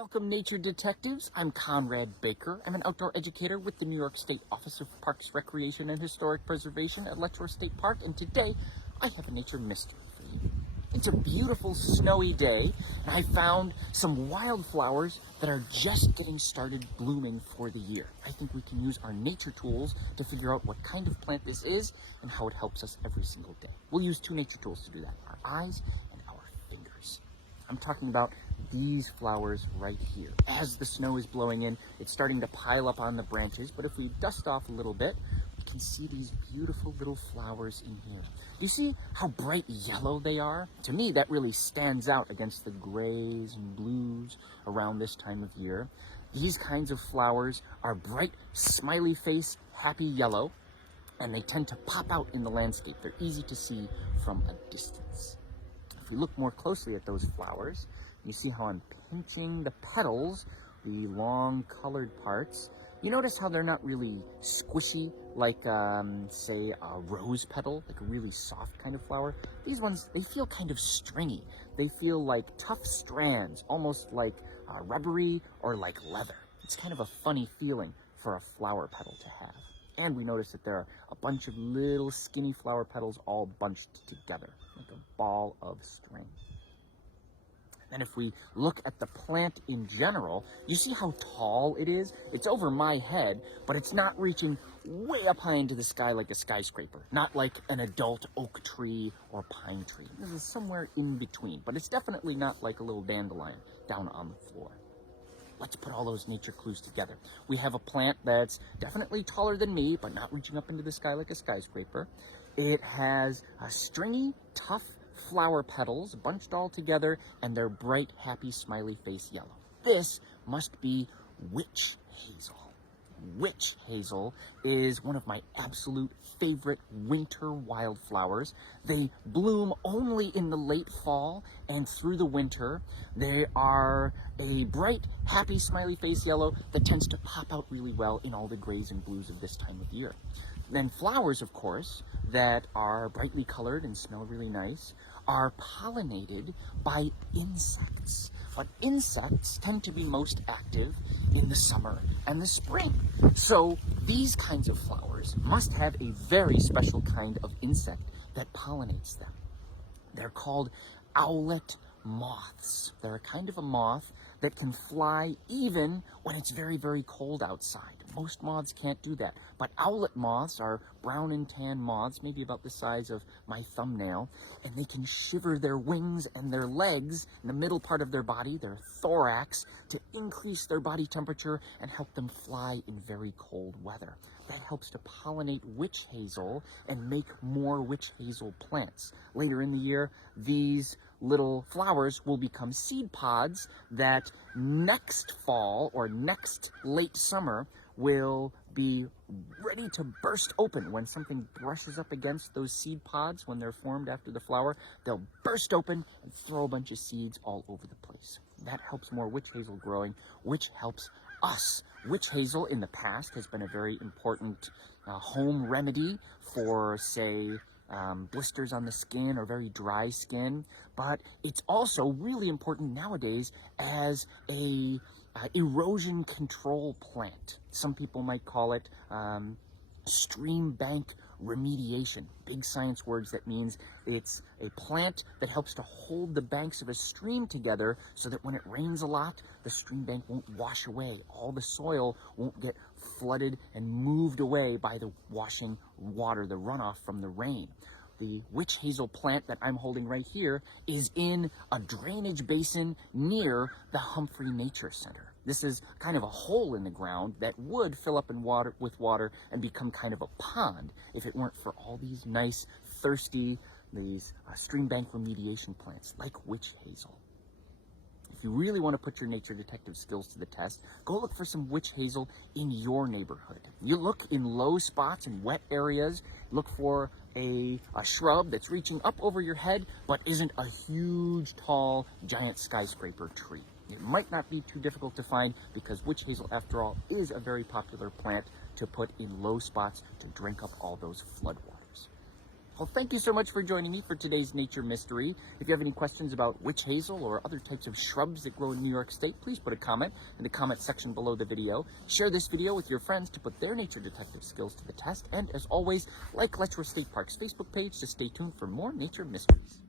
Welcome, nature detectives. I'm Conrad Baker. I'm an outdoor educator with the New York State Office of Parks, Recreation, and Historic Preservation at Letchworth State Park, and today I have a nature mystery for you. It's a beautiful snowy day, and I found some wildflowers that are just getting started blooming for the year. I think we can use our nature tools to figure out what kind of plant this is and how it helps us every single day. We'll use two nature tools to do that, our eyes and our fingers. I'm talking about these flowers right here. As the snow is blowing in, it's starting to pile up on the branches, but if we dust off a little bit, we can see these beautiful little flowers in here. You see how bright yellow they are? To me, that really stands out against the grays and blues around this time of year. These kinds of flowers are bright, smiley face, happy yellow, and they tend to pop out in the landscape. They're easy to see from a distance. If we look more closely at those flowers, you see how I'm pinching the petals, the long colored parts. You notice how they're not really squishy like, say, a rose petal, like a really soft kind of flower. These ones, they feel kind of stringy. They feel like tough strands, almost like rubbery or like leather. It's kind of a funny feeling for a flower petal to have. And we notice that there are a bunch of little skinny flower petals all bunched together, like a ball of string. And if we look at the plant in general, you see how tall it is? It's over my head, but it's not reaching way up high into the sky like a skyscraper, not like an adult oak tree or pine tree. This is somewhere in between, but it's definitely not like a little dandelion down on the floor. Let's put all those nature clues together. We have a plant that's definitely taller than me, but not reaching up into the sky like a skyscraper. It has a stringy, tough flower petals bunched all together, and they're bright, happy, smiley face yellow. This must be witch hazel. Witch hazel is one of my absolute favorite winter wildflowers. They bloom only in the late fall and through the winter. They are a bright, happy, smiley face yellow that tends to pop out really well in all the grays and blues of this time of year. Then flowers, of course, that are brightly colored and smell really nice are pollinated by insects. But insects tend to be most active in the summer and the spring. So these kinds of flowers must have a very special kind of insect that pollinates them. They're called owlet moths. They're a kind of a moth that can fly even when it's very, very cold outside. Most moths can't do that, but owlet moths are brown and tan moths, maybe about the size of my thumbnail, and they can shiver their wings and their legs in the middle part of their body, their thorax, to increase their body temperature and help them fly in very cold weather. That helps to pollinate witch hazel and make more witch hazel plants. Later in the year, these little flowers will become seed pods that next fall or next late summer will be ready to burst open. When something brushes up against those seed pods, when they're formed after the flower, they'll burst open and throw a bunch of seeds all over the place. That helps more witch hazel growing, which helps us. Witch hazel in the past has been a very important home remedy for, say, blisters on the skin or very dry skin, but it's also really important nowadays as a erosion control plant. Some people might call it stream bank remediation. Big science words that means it's a plant that helps to hold the banks of a stream together so that when it rains a lot, the stream bank won't wash away. All the soil won't get flooded and moved away by the washing water, the runoff from the rain. The witch hazel plant that I'm holding right here is in a drainage basin near the Humphrey Nature Center. This is kind of a hole in the ground that would fill up with water and become kind of a pond if it weren't for all these nice, thirsty, stream bank remediation plants like witch hazel. If you really want to put your nature detective skills to the test, go look for some witch hazel in your neighborhood. You look in low spots and wet areas, look for a shrub that's reaching up over your head, but isn't a huge, tall, giant skyscraper tree. It might not be too difficult to find because witch hazel, after all, is a very popular plant to put in low spots to drink up all those floodwaters. Well, thank you so much for joining me for today's nature mystery. If you have any questions about witch hazel or other types of shrubs that grow in New York State, please put a comment in the comment section below the video. Share this video with your friends to put their nature detective skills to the test. And as always, like Letchworth State Park's Facebook page to stay tuned for more nature mysteries.